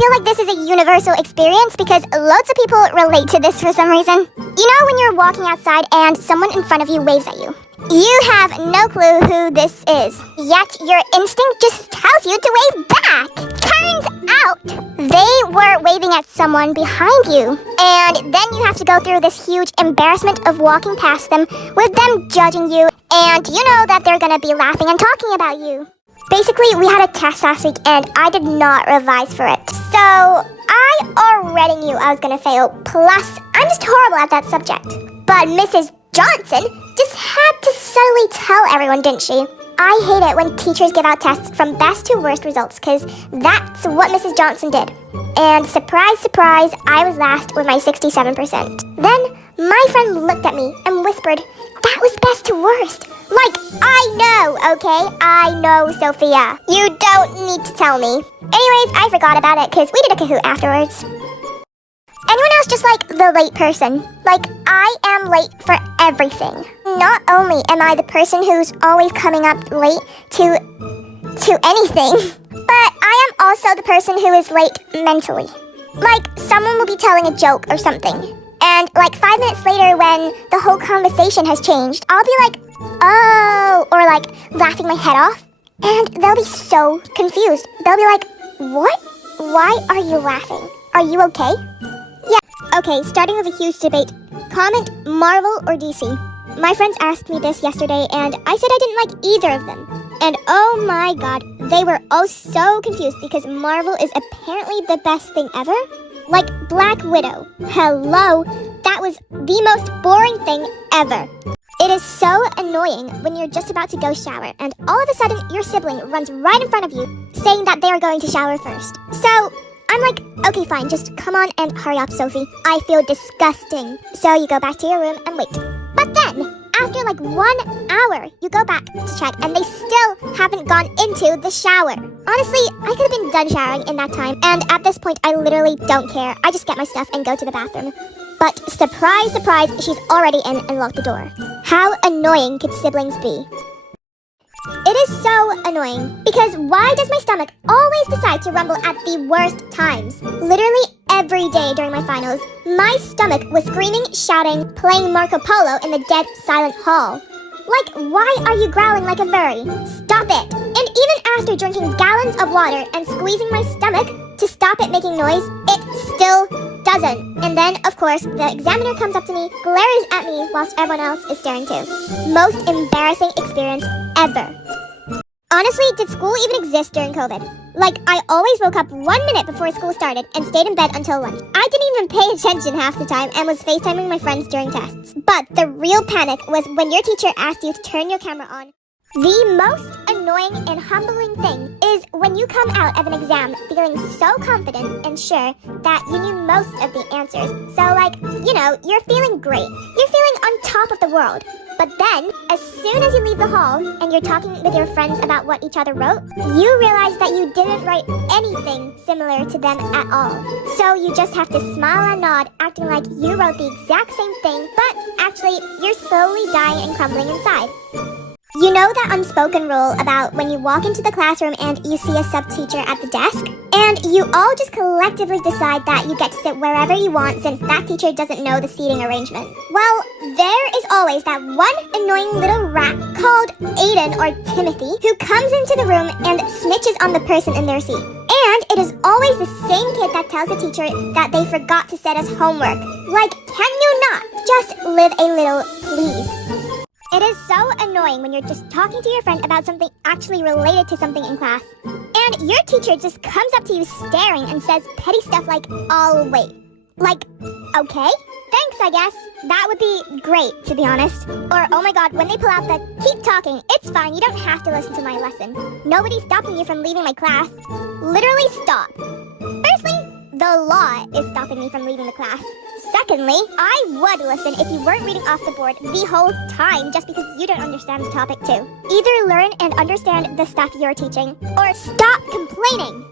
feel like this is a universal experience because loads of people relate to this for some reason. You know when you're walking outside and someone in front of you waves at you? You have no clue who this is, yet your instinct just tells you to wave back. Turns out, they were waving at someone behind you, and then you have to go through this huge embarrassment of walking past them with them judging you, and you know that they're gonna be laughing and talking about you. Basically, we had a test last week, and I did not revise for it, so I already knew I was gonna fail, plus I'm just horrible at that subject. But Mrs. Johnson just had to subtly tell everyone, didn't she? I hate it when teachers give out tests from best to worst results, because that's what Mrs. Johnson did. And surprise, surprise, I was last with my 67%. Then my friend looked at me and whispered, "That was best to worst." Like, I know, okay? I know, Sophia. You don't need to tell me. Anyways, I forgot about it because we did a Kahoot afterwards. Anyone else just like the late person? Like, I am late for everything. Not only am I the person who's always coming up late to anything, but I am also the person who is late mentally. Like, someone will be telling a joke or something, and like 5 minutes later when the whole conversation has changed, I'll be like, oh, or like laughing my head off, and they'll be so confused. They'll be like, what? Why are you laughing? Are you okay? Okay, starting with a huge debate. Comment Marvel or DC. My friends asked me this yesterday, and I said I didn't like either of them. And oh my god, they were all so confused because Marvel is apparently the best thing ever. Like Black Widow. Hello, that was the most boring thing ever. It is so annoying when you're just about to go shower, and all of a sudden your sibling runs right in front of you, saying that they are going to shower first. So I'm like, okay, fine, just come on and hurry up, Sophie. I feel disgusting. So you go back to your room and wait. But then, after like 1 hour, you go back to check and they still haven't gone into the shower. Honestly, I could have been done showering in that time, and at this point, I literally don't care. I just get my stuff and go to the bathroom. But surprise, surprise, she's already in and locked the door. How annoying could siblings be? It is so annoying, because why does my stomach always decide to rumble at the worst times? Literally every day during my finals, my stomach was screaming, shouting, playing Marco Polo in the dead silent hall. Like, why are you growling like a furry? Stop it! And even after drinking gallons of water and squeezing my stomach to stop it making noise, it still doesn't. And then, of course, the examiner comes up to me, glares at me whilst everyone else is staring too. Most embarrassing experience ever. Honestly, did school even exist during COVID? Like, I always woke up 1 minute before school started and stayed in bed until lunch. I didn't even pay attention half the time and was FaceTiming my friends during tests. But the real panic was when your teacher asked you to turn your camera on. The most annoying and humbling thing is when you come out of an exam feeling so confident and sure that you knew most of the answers. So like, you know, you're feeling great. You're feeling on top of the world. But then, as soon as you leave the hall and you're talking with your friends about what each other wrote, you realize that you didn't write anything similar to them at all. So you just have to smile and nod, acting like you wrote the exact same thing, but actually, you're slowly dying and crumbling inside. You know that unspoken rule about when you walk into the classroom and you see a sub-teacher at the desk? And you all just collectively decide that you get to sit wherever you want since that teacher doesn't know the seating arrangement. Well, there is always that one annoying little rat called Aiden or Timothy who comes into the room and snitches on the person in their seat. And it is always the same kid that tells the teacher that they forgot to set us homework. Like, can you not just live a little, please? It is so annoying when you're just talking to your friend about something actually related to something in class, and your teacher just comes up to you staring and says petty stuff like, "I'll wait." Like, okay, thanks, I guess. That would be great, to be honest. Or, oh my god, when they pull out the, "Keep talking, it's fine, you don't have to listen to my lesson. Nobody's stopping you from leaving my class." Literally stop. Firstly, the law is stopping me from leaving the class. Secondly, I would listen if you weren't reading off the board the whole time just because you don't understand the topic too. Either learn and understand the stuff you're teaching, or stop complaining.